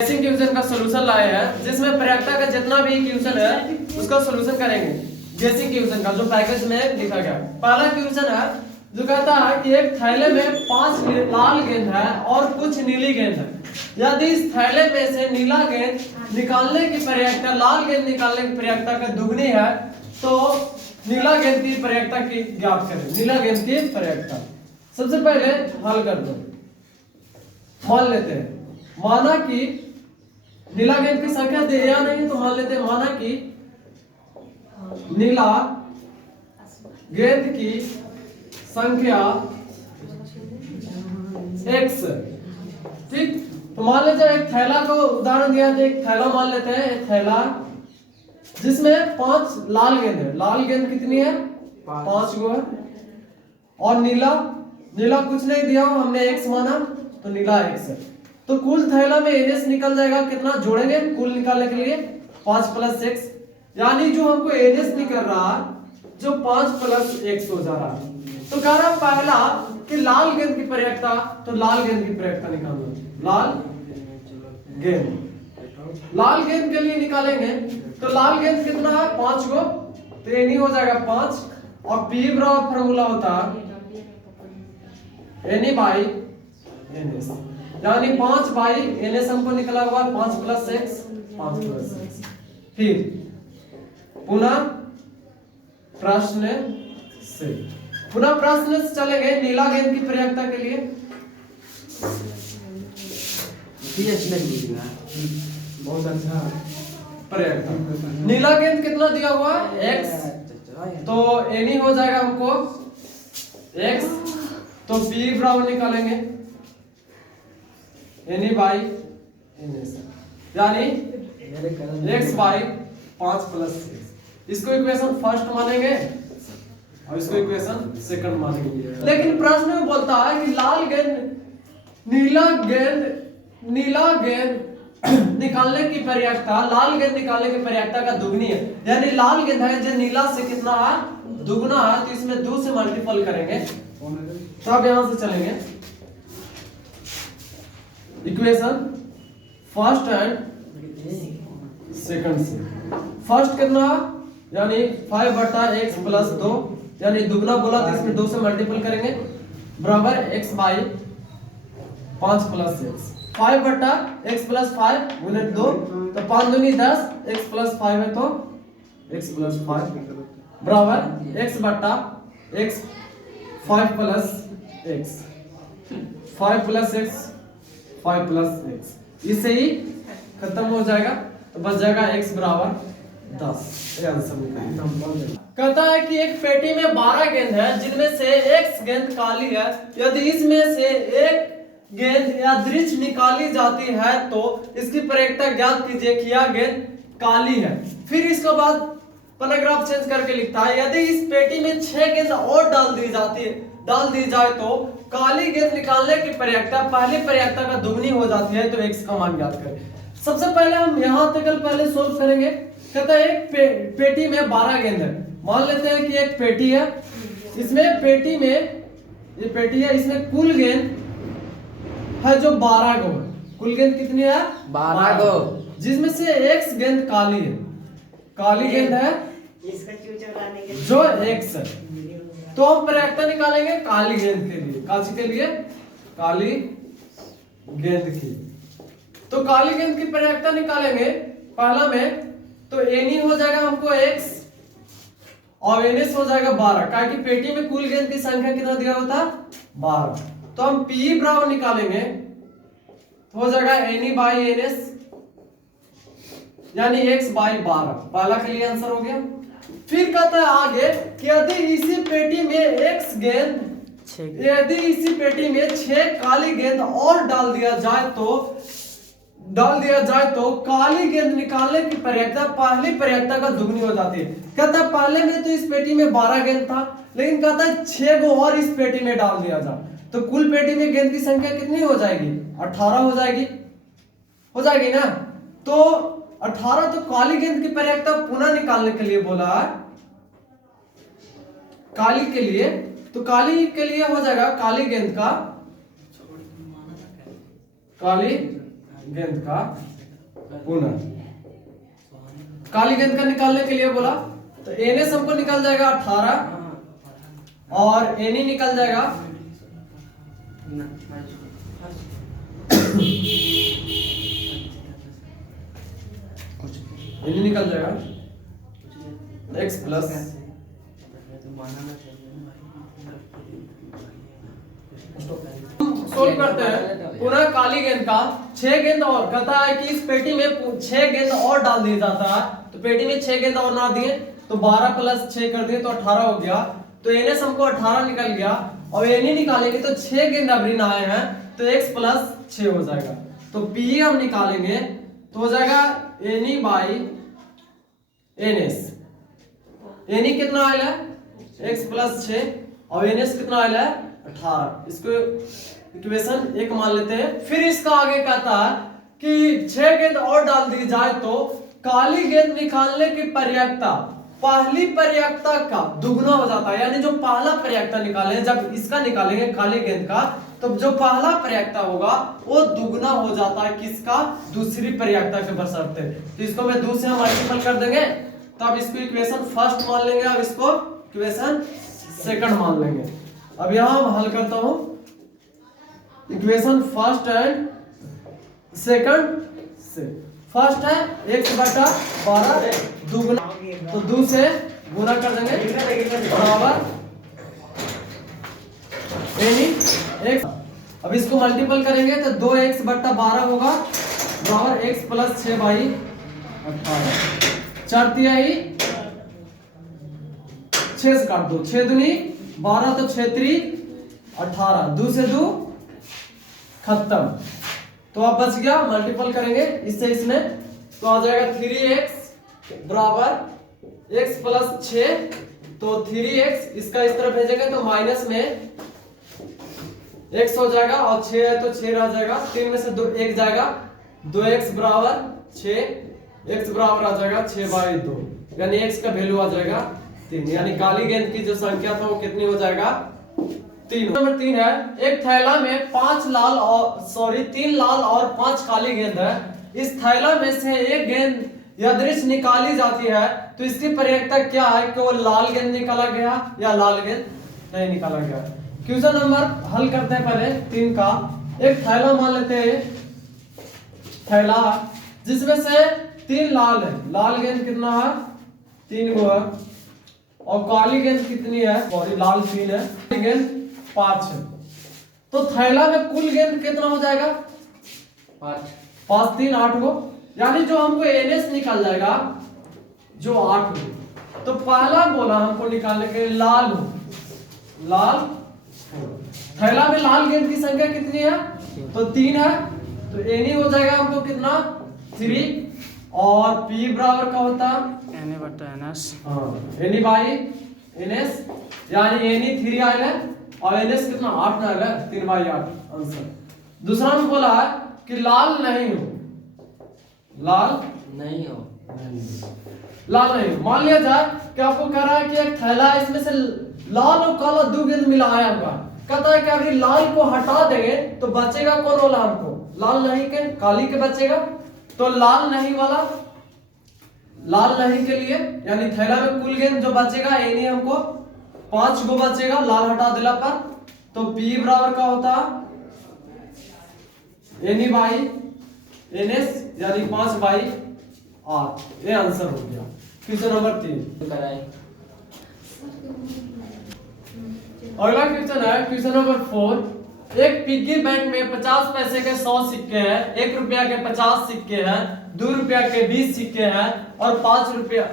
Basic question का solution लाए हैं जिसमें प्रयाक्ता का जितना भी क्वेश्चन है उसका सॉल्यूशन करेंगे। बेसिक क्वेश्चन का जो पैकेज में लिखा गया पहला क्वेश्चन है जो कहता है कि एक थैले में 5 लाल गेंद है और कुछ नीली गेंद है। यदि इस थैले में से नीला गेंद निकालने की प्रयाक्ता लाल गेंद निकालने की प्रयाक्ता का दुगनी है तो नीला गेंद की प्रयाक्ता की ज्ञात करें। नीला गेंद की प्रयाक्ता सबसे पहले हल कर दो। मान लेते हैं माना कि नीला गेंद की संख्या दिया नहीं तो मान लेते हैं माना कि नीला गेंद की संख्या x। ठीक, तो मान लेते हैं एक थैला को उदाहरण दिया तो एक थैला मान लेते हैं एक थैला जिसमें 5 लाल गेंद है। लाल गेंद कितनी है? 5 गो है। और नीला कुछ नहीं दिया हमने x माना तो नीला x है। तो कुल थैला में NS निकल जाएगा। कितना जोड़ेंगे कुल निकालने के लिए 5 + x, यानी जो हमको NS निकल रहा जो 5 + x हो जा रहा है। तो कह रहा पहला कि लाल गेंद की प्रयाक्ता, तो लाल गेंद की प्रयाक्ता निकालना। लाल गेंद के लिए निकालेंगे तो लाल गेंद कितना है? 5 गो, तो ये नहीं हो जाएगा 5 और P बराबर फार्मूला होता है NE/NS, यानी 5/NS हमको निकला हुआ 5 + x 5 + x। फिर पुनः प्रश्न से चलेंगे नीला गेंद की प्रयाक्ता के लिए। बहुत अच्छा प्रयाक्ता। नीला गेंद कितना दिया हुआ x, तो NE हो जाएगा हमको x, तो P बराबर निकालेंगे NE/NS, यानी x/5 + x। इसको इक्वेशन फर्स्ट मानेंगे और इसको इक्वेशन सेकंड मानेंगे। लेकिन प्रश्न में बोलता है कि नीला गेंद निकालने की प्रयाक्ता लाल गेंद निकालने की प्रयाक्ता का दुगनी है, यानी लाल गेंद है जो नीला से कितना है? दुगना है, तो इसमें 2 से मल्टीपल करेंगे। तो अब यहां से चलेंगे इक्वेशन फर्स्ट एंड सेकंड से। फर्स्ट कितना यानी 5/x + 2, यानी दुगना बोला तो इसमें 2 से मल्टीपल करेंगे बराबर x/5 + x। 5/x + 5 × 2 तो 5 दूनी 10, x + 5 है तो x + 5 बराबर x/x 5 + x 5 + x 5 + x। इससे ही खत्म हो जाएगा तो बच जाएगा x बराबर 10। ये आंसर निकलेगा। कहता है कि एक पेटी में 12 गेंद है जिनमें से x गेंद काली है। यदि इसमें से एक गेंद यादृच्छ निकाली जाती है तो इसकी प्रयाक्ता ज्ञात कीजिए कि यह गेंद काली है। फिर इसके बाद पैराग्राफ चेंज करके लिखता है यदि इस पेटी में 6 गेंद और डाल दी जाए तो काली गेंद निकालने की प्रयाक्ता पहली प्रयाक्ता का दुगनी हो जाती है, तो x का मान ज्ञात करें। सबसे पहले हम यहां तक पहले सोल्व करेंगे। कहता है एक पेटी में 12 गेंद है। मान लेते हैं कि एक पेटी है, इसमें पेटी में ये पेटी है, इसमें कुल गेंद है जो 12 गो है। कुल गेंद कितनी है? 12 गो, जिसमें से x गेंद काली है। काली गेंद है जो x है, तो हम प्रयाक्ता निकालेंगे काली गेंद के लिए। काली गेंद की, तो काली गेंद की प्रयाक्ता निकालेंगे पहला में, तो NE हो जाएगा हमको x और NS हो जाएगा 12, क्योंकि पेटी में कुल गेंद की संख्या कितना दिया होता? 12। तो हम P बराबर निकालेंगे तो हो जाएगा NE/NS, यानी x/12। पहला के लिए आंसर हो गया। फिर कहता है आगे कि यदि इसी पेटी में 6 काली गेंद और डाल दिया जाए तो काली गेंद निकालने की प्रयाक्ता पहली प्रयाक्ता का दुगनी हो जाती है। कहता है पहले में तो इस पेटी में 12 गेंद था, लेकिन कहता है 6 गो और इस पेटी में डाल दिया जाए तो कुल पेटी में गेंद की संख्या कितनी हो जाएगी? 18 हो जाएगी ना। तो 18, तो काली गेंद की प्रयाक्ता पुनः निकालने के लिए बोला है काली के लिए, तो काली के लिए हो जाएगा काली गेंद का काली गेंद का पुनः। काली गेंद का निकालने के लिए बोला तो एनएस हमको निकल जाएगा 18 और एनी निकल जाएगा एनी निकल जाएगा x प्लस सोल्व करते हैं पुनः काली गेंद का 6 गेंद और कहता है कि इस पेटी में 6 गेंद और डाल दिया जाता है। तो पेटी में 6 गेंद और ना दिए तो 12 प्लस 6 कर दिए तो 18 हो गया। तो एनएस हमको 18 निकल गया और एनी निकालेंगे तो 6 गेंद अब ऋण आए हैं तो x प्लस 6 हो जाएगा। तो पी हम निकालेंगे तो हो जाएगा एनी बाई एनएस। एनी कितना आया है x प्लस 6 और एनएस कितना आया है 18। इसको इक्वेशन 1 मान लेते हैं। फिर इसका आगे कहता है कि 6 गेंद और डाल दी जाए तो काली गेंद निकालने की पर्याप्तता पहली पर्याप्तता का दुगना हो जाता है। यानी जो पहला पर्याप्तता निकालेंगे जब इसका निकालेंगे काली गेंद का तो जो पहला पर्याप्तता होगा वो दुगना हो जाता है किसका दूसरी पर्याप्तता के बशर्ते। तो इसको मैं 2 से हम मल्टीपल कर देंगे तब इसको इक्वेशन फर्स्ट मान लेंगे और इसको इक्वेशन सेकंड मान लेंगे। अब यहां हम हल करता हूं इक्वेशन फर्स्ट एंड सेकंड से। फर्स्ट है x बटा 12 दुगना तो 2 से गुना कर देंगे बराबर एनी x। अब इसको मल्टीपल करेंगे तो 2x बटा 12 होगा बराबर x प्लस 6 बाई 18। 4 तिहाई 6 से काट दो 6 दूनी 12 तो 6 3 18 2 से 2 खत्म। तो अब बच गया मल्टीपल करेंगे इससे इसमें तो आ जाएगा 3x बराबर x प्लस 6 तो 3x इसका इस तरफ भेजेंगे तो माइनस में x हो जाएगा और 6 है तो 6 रह जाएगा 3 में से 2 1 जाएगा 2x बराबर 6 x बराबर आ जाएगा 6 बाई 2 यानी x का वैल्यू आ जाएगा 3। यानी काली गेंद की जो संख्या था वो कितनी हो जाएगा 3। नंबर 3 है एक थैला में 3 लाल और 5 काली गेंद है। इस थैला में से एक गेंद यादृश निकाली जाती है तो इसकी पर्याप्तता क्या है कि वो लाल गेंद निकाला गया या लाल गेंद नहीं निकाला गया। क्वेश्चन नंबर हल करते हैं पहले 3 का। एक थैला मान लेते हैं थैला जिसमें से 3 लाल है। लाल गेंद कितना है 3 गो है और काली गेंद कितनी है सॉरी लाल 3 है गेंद 5 है। तो थैला में कुल गेंद कितना हो जाएगा 5 3 8 गो यानी जो हमको एनएस निकल जाएगा जो 8 हो। तो पहला बोला हमको निकालने के लिए लाल हो लाल थैला में लाल गेंद की संख्या कितनी है तो 3 है तो एनी हो जाएगा हमको कितना 3 और P बराबर का होता है एनी बटा एनएस। एनी बाई एनएस यानी एनी 3 आएगा और एनएस कितना 8 ना आएगा 3 बाई 8 आंसर। दूसरा में बोला है कि लाल नहीं हो लाल नहीं मान लिया जाए कि आपको कह रहा है कि एक थैला है इसमें से लाल और काला 2 गेंद मिलाया हुआ कहता है कि अगर लाल को हटा देंगे तो बचेगा कौन वाला हमको लाल नहीं के काली के बचेगा। तो लाल नहीं वाला लाल नहीं के लिए यानी थैला में कुल गेंद जो बचेगा एनी हमको 5 गो बचेगा लाल हटा दिला पर तो P बराबर का होता एनी बाई एनएस यानी 5 बाई 8। ये आंसर हो गया। क्वेश्चन नंबर 3 कराए। अगला क्वेश्चन है क्वेश्चन नंबर 4। एक पिग्गी बैंक में 50 पैसे के 100 सिक्के हैं 1 रुपया के 50 सिक्के हैं 2 रुपया के 20 सिक्के हैं और 5 रुपया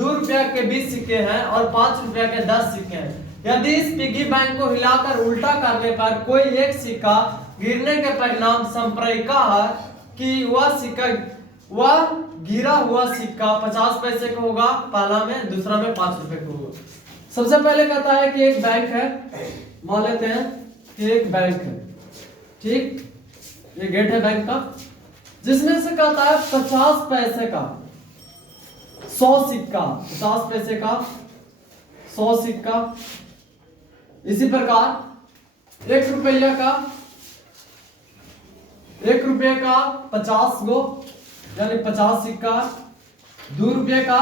2 रुपया के 20 सिक्के हैं और 5 रुपया के 10 सिक्के हैं। यदि इस पिग्गी बैंक को हिलाकर उल्टा करने पर कोई एक सिक्का गिरने के परिणाम संप्रेषिका है कि वह गिरा हुआ सिक्का 50 पैसे का होगा पहला में दूसरा में 5 रुपए का होगा। सबसे पहले कहता है कि एक बैंक है मान लेते हैं कि एक बैंक है ठीक ये गेट है बैंक का जिसमें से कहता है 50 पैसे का 100 सिक्का 50 पैसे का 100 सिक्का। इसी प्रकार 1 रुपया का ₹1 का 50 गो यानी 50 सिक्का, ₹2 का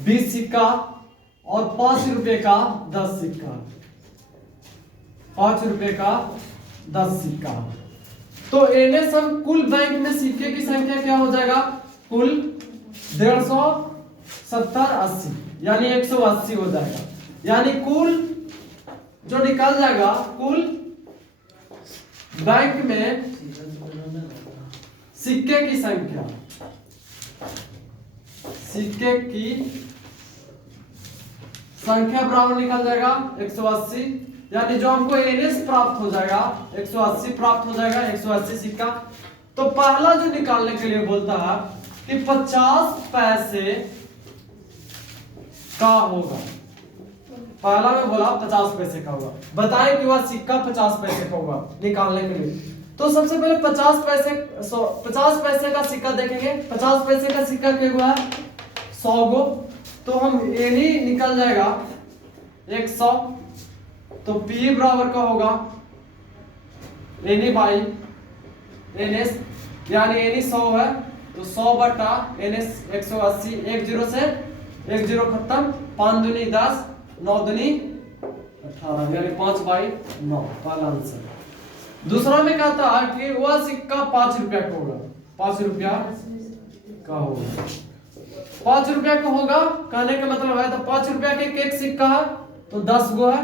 20 सिक्का और ₹5 का 10 सिक्का, ₹5 का 10 सिक्का। तो एनएस हम कुल बैंक में सिक्के की संख्या क्या हो जाएगा, कुल 150, 70, 80 यानी 180 हो जाएगा। यानी कुल जो निकल जाएगा, कुल बैंक में सिक्के की संख्या, सिक्के की संख्या बराबर निकल जाएगा 180, यानी जो हमको एनएस प्राप्त हो जाएगा 180 प्राप्त हो जाएगा, 180 सिक्का। तो पहला जो निकालने के लिए बोलता है कि 50 पैसे का होगा, पहला में बोला 50 पैसे का होगा, बताएं कि वह सिक्का 50 पैसे का होगा निकालने के लिए। तो सबसे पहले 50 पैसे का सिक्का देखेंगे। 50 पैसे का सिक्का क्या हुआ है, 100 गो। तो हम एनी निकल जाएगा 100, तो पी बराबर का होगा एनी बाई एनएस, यानी एनी 100 है तो 100 बटा एनएस 180, 10 से 10 खत्म, 5 दूनी 10, 9 दूनी 18 यानी 5/9 पहला आंसर। दूसरा में कहता है कि वह सिक्का ₹5 का होगा, ₹5 का होगा, ₹5 का होगा कहने का मतलब है, तो ₹5 के एक सिक्का है तो 10 गो है,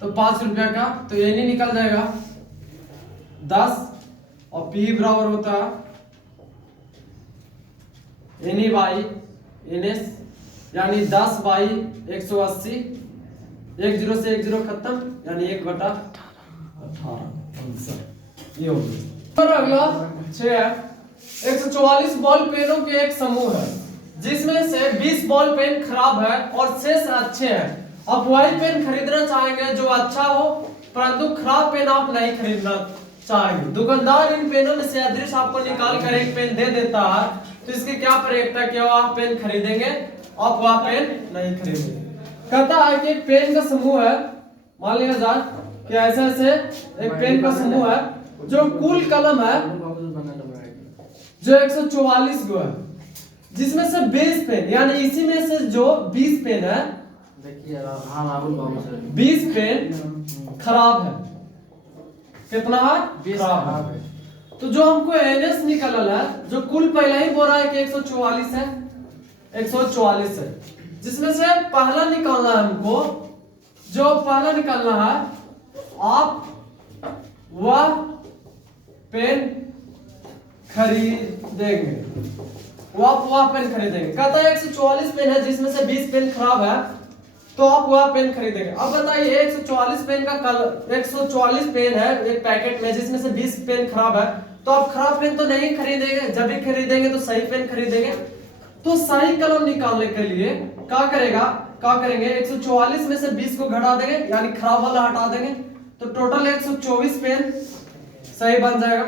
तो ₹5 का, तो एनी निकल जाएगा 10 और पी बराबर होता है एनी बाई एनएस, यानी 10/180, 10 से 10 खत्म यानी 1/18 आंसर ये हो गया। और अगला 6 है, 144 बॉल पेनों के एक समूह है जिसमें से 20 बॉल पेन खराब है और शेष अच्छे हैं। आप वही पेन खरीदना चाहेंगे जो अच्छा हो, परंतु खराब पेन आप नहीं खरीदना चाहेंगे। दुकानदार इन पेनों में से अदृश्य आपको निकाल कर एक पेन दे देता है, तो इसकी क्या प्रयोजन है कि आप पेन खरीदेंगे, आप वह पेन नहीं खरीदेंगे। कहता है कि पेन का समूह है, मान लिया जाए कि ऐसे ऐसे एक पेन का समूह है, जो कुल कलम है जो 144 गो है, जिसमें से 20 पेन, यानी इसी में से जो 20 पेन है, देखिए 20 पेन खराब है। कितना है, खराब है। तो जो हमको एनएस निकलना है, जो कुल पहले ही बोल रहा है कि 144 है, 144 है, जिसमें से पहला निकालना है हमको, जो पहला निकालना है, आप वह पेन खरीदेंगे, वह पेन खरीदेंगे। कहता है 144 पेन है जिसमें से 20 पेन खराब है, तो आप वह पेन खरीदेंगे। अब बताइए 144 पेन का 144 पेन है एक पैकेट में, जिसमें से 20 पेन खराब है, तो आप खराब पेन तो नहीं खरीदेंगे, जब भी खरीदेंगे तो सही पेन खरीदेंगे। तो सही कलम निकालने के लिए क्या करेंगे, 144 में से 20 को घटा देंगे, यानी खराब वाला हटा देंगे, तो टोटल 124 पेन सही बन जाएगा,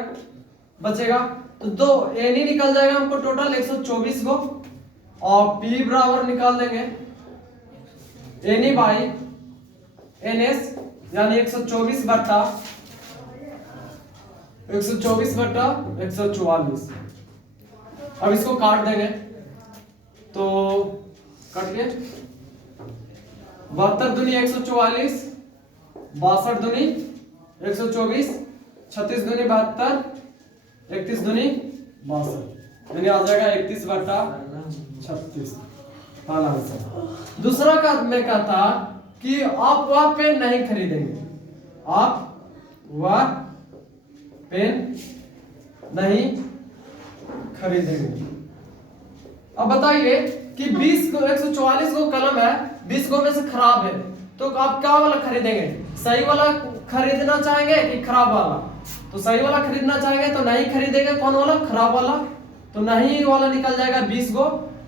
बचेगा। तो दो एनी निकल जाएगा हमको टोटल 124 को, और पी बराबर निकाल देंगे एनी बाई एनएस, यानी 124 बटा 144। अब इसको काट देंगे, तो कट के 72 दूनी 144, 62 दूनी 124, 36 दूनी 72, 31 दूनी 62, यानी आ जाएगा 31/36 पहला आंसर। दूसरा का मैं कहता कि आप वह पेन नहीं खरीदेंगे, आप वह पेन नहीं खरीदेंगे। अब बताइए कि 20 को 144 को कलम है, 20 को में से खराब है, तो आप क्या वाला खरीदेंगे, सही वाला खरीदना चाहेंगे कि खराब वाला? तो सही वाला खरीदना चाहेंगे तो नहीं खरीदेंगे, कौन वाला, खराब वाला, तो नहीं वाला निकल जाएगा 20 को,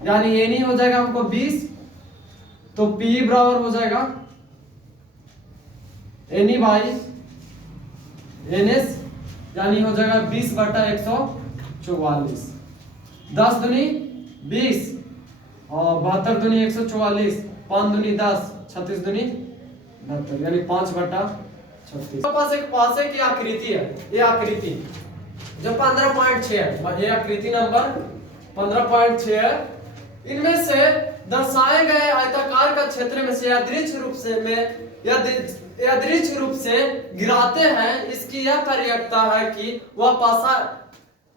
यानी ये नहीं हो जाएगा हमको 20, तो P बराबर हो जाएगा एनी बाई एनएस, यानी हो जाएगा 20/144, 10 दूनी 20 और 72 दूनी 144, 5 दूनी 10, 36 दूनी 72, यानी 5/36 36। पास एक पासे की आकृति है, ये आकृति जो 15.6 है, ये आकृति नंबर 15.6 है। इनमें से दर्शाए गए आयताकार का क्षेत्र में से यादृच्छिक रूप से गिराते हैं, इसकी यह प्रयोक्ता है कि वह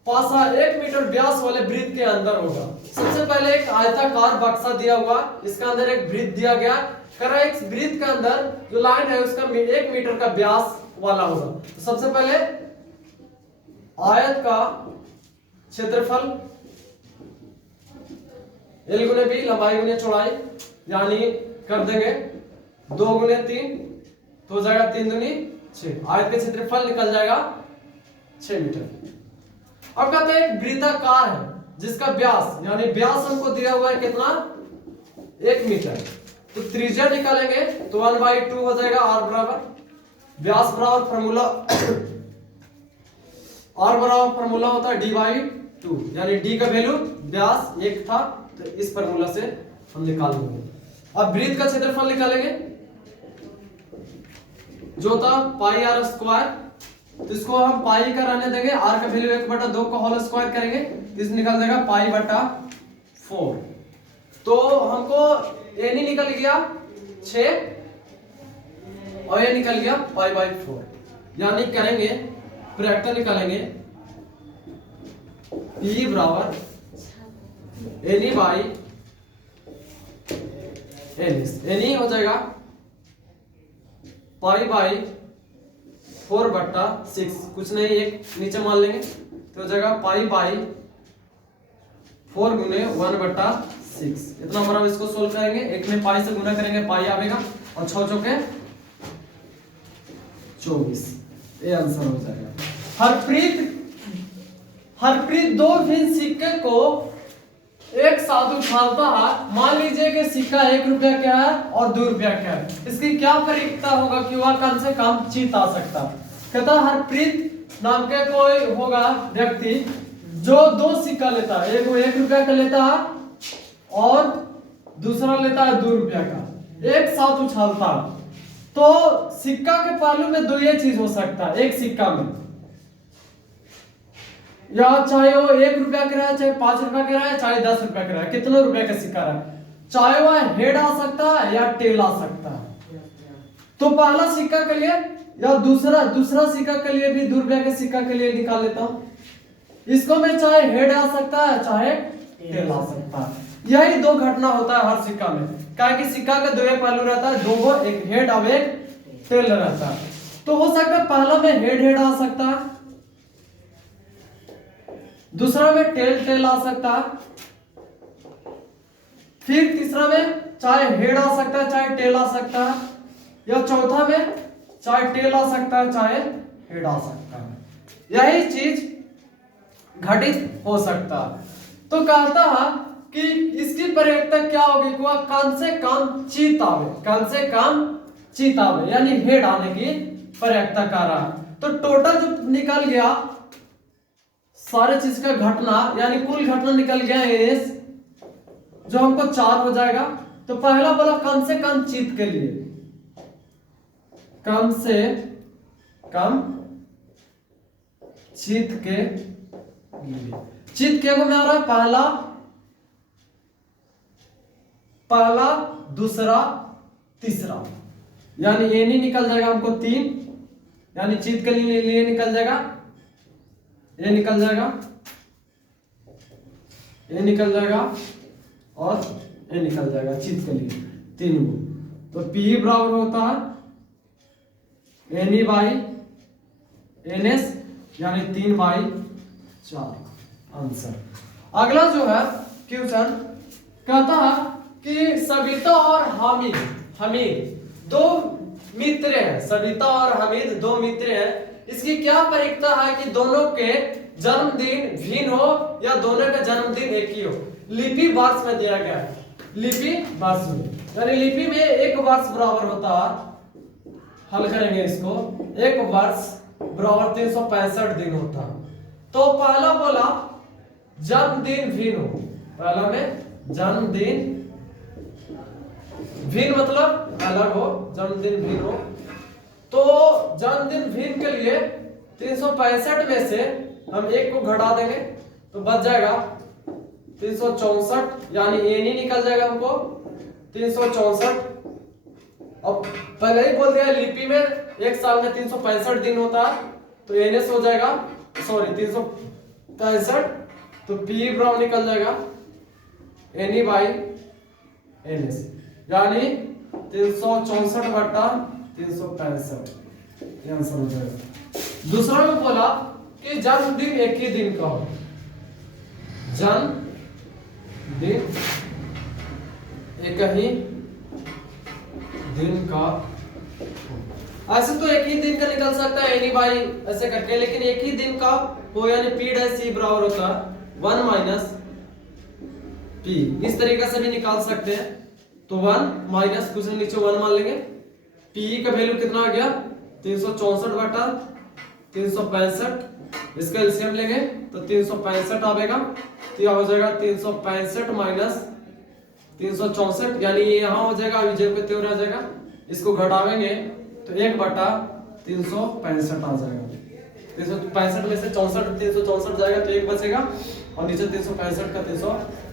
पासा 1 मीटर व्यास वाले वृत्त के अंदर होगा। सबसे पहले एक आयताकार बक्सा दिया हुआ, इसका अंदर एक वृत्त दिया गया, कह रहा है एक वृत्त के अंदर जो लाइन है उसका 1 मीटर का व्यास वाला होगा। तो सबसे पहले आयत का क्षेत्रफल L गुने B, लंबाई गुने चौड़ाई, यानी कर देंगे 2 गुने 3 तो हो जाएगा 3 दूनी 6। आयत का क्षेत्रफल निकल जाएगा 6 मीटर। अब कहते हैं एक वृत्ताकार है जिसका व्यास, यानी व्यास हमको दिया हुआ है कितना, 1 मीटर। तो त्रिज्या निकालेंगे तो 1/2 हो जाएगा। r बराबर व्यास बराबर फॉर्मूला होता है d/2, यानी d का वैल्यू व्यास 1 था, तो इस फॉर्मूला से हम निकाल लेंगे। अब वृत्त का क्षेत्रफल निकालेंगे जो था पाई r स्क्वायर, तो इसको हम पाई का रहने देंगे, r का वैल्यू 1/2 का होल स्क्वायर करेंगे, इस निकल जाएगा पाई/4। तो हमको एनी निकल गया 6 और ये निकल गया पाई/4, यानी करेंगे प्रैक्टिकल निकालेंगे P बराबर एनी बाई एनी हो जाएगा पाई/4/6, कुछ नहीं एक नीचे मान लेंगे तो हो जाएगा पाई/4 गुने 1/6। इतना हमारा इसको सोल्व करेंगे, एक में पाई से गुना करेंगे पाई आएगा और 6 चौके 24, ये आंसर हो जाएगा। हरप्रीत 2 भिन्न सिक्के को एक साथ उछालता है। मान लीजिए कि सिक्का 1 रुपया का है और 2 रुपया का है, इसकी क्या प्रयोक्ता होगा कि वह कम से कम जीत आ सकता। कहता हरप्रीत नाम के कोई होगा व्यक्ति जो 2 सिक्का लेता है, एक 1 रुपया का लेता है और दूसरा लेता है 2 रुपया का, एक साथ उछालता है। तो सिक्का के पहलू में 2 ये चीज हो सकता है एक सिक्का में, या चाहे वो 1 रुपया का रहा, चाहे 5 रुपया का रहा, चाहे 10 रुपया का रहा, कितने रुपए का सिक्का रहा, चाहे वह हेड आ सकता है या टेल आ सकता है। तो पहला सिक्का के लिए या दूसरा सिक्का के लिए भी 2 रुपया के सिक्का के लिए निकाल लेता हूं, इसको में चाहे हेड आ सकता है चाहे टेल आ सकता है। यही 2 घटना होता है हर सिक्का में, क्या कि सिक्का का 2 पहलू रहता है, 2 एक हेड और एक टेल रहता है। तो हो सकता है पहला में हेड आ सकता है, दूसरा में टेल आ सकता है, फिर तीसरा में चाहे हेड आ सकता है चाहे टेल आ सकता है, या चौथा में चाहे टेल आ सकता है चाहे हेड आ सकता है। यही चीज घटित हो सकता है। तो कहता है कि इसकी प्रयोक्ता क्या होगी, कम से कम चीत आवे, यानी हेड आने की प्रयोक्ता कर रहा है। तो टोटल जो निकल गया सारे चीज का घटना, यानी कुल घटना निकल गया एस, जो हमको 4 हो जाएगा। तो पहला बोला कम से कम चीत के लिए, कम से कम चीत के लिए, चीत के में आ रहा है पहला दूसरा तीसरा, यानी ये नहीं निकल जाएगा हमको 3, यानी चीत के लिए निकल जाएगा, ये निकल जाएगा, ये निकल जाएगा और ये निकल जाएगा चीत के लिए 3 गो। तो P बराबर होता है NE/NS, यानी 3/4 आंसर। अगला जो है क्वेश्चन कहता है कि सविता और हमीद 2 मित्र हैं, सविता और हमीद 2 मित्र हैं, इसकी क्या प्रयोक्ता है कि दोनों के जन्मदिन भिन्न हो या दोनों का जन्मदिन एक ही हो। लिपि वर्ष में दिया गया है, लिपि वर्ष में, यानी लिपि में 1 वर्ष बराबर होता है, हल करेंगे इसको, 1 वर्ष बराबर 365 दिन होता है। तो पहला बोला जन्मदिन भिन्न हो, पहला में जन्मदिन भिन्न मतलब अलग हो, जन्मदिन भिन्न हो, तो जन्मदिन भीम के लिए 365 में से हम एक को घटा देंगे तो बच जाएगा 364, यानी एन ही निकल जाएगा हमको 364। अब पहले ही बोल दिया लिपि में एक साल में 365 दिन होता है, तो एनएस हो जाएगा, सॉरी 365, तो पी बराबर निकल जाएगा एन बाई एनएस, यानी 364 बटा 365, ये आंसर हो जाएगा। दूसरा में बोला कि जन्मदिन एक ही दिन का हो, जन्मदिन एक ही दिन का, ऐसे तो एक ही दिन का निकल सकता है एनी बाई ऐसे करके, लेकिन एक ही दिन का हो यानी पी डैश सी बराबर होता है 1 माइनस पी, इस तरीके से भी निकाल सकते हैं। तो 1 माइनस कुछ नीचे 1 मान लेंगे, पी का वैल्यू कितना आ गया 364 बटा 365, इसका एलसीएम लेंगे तो 365 आएगा, तो यह हो जाएगा 365 माइनस 364, यानी ये यहाँ हो जाएगा, अभी जेब पे त्यों रह जाएगा, इसको घटावेंगे तो 1 बटा 365 आ जाएगा। 365 में से 64 364 जाएगा तो 1 बचेगा, और नीचे 365 का 365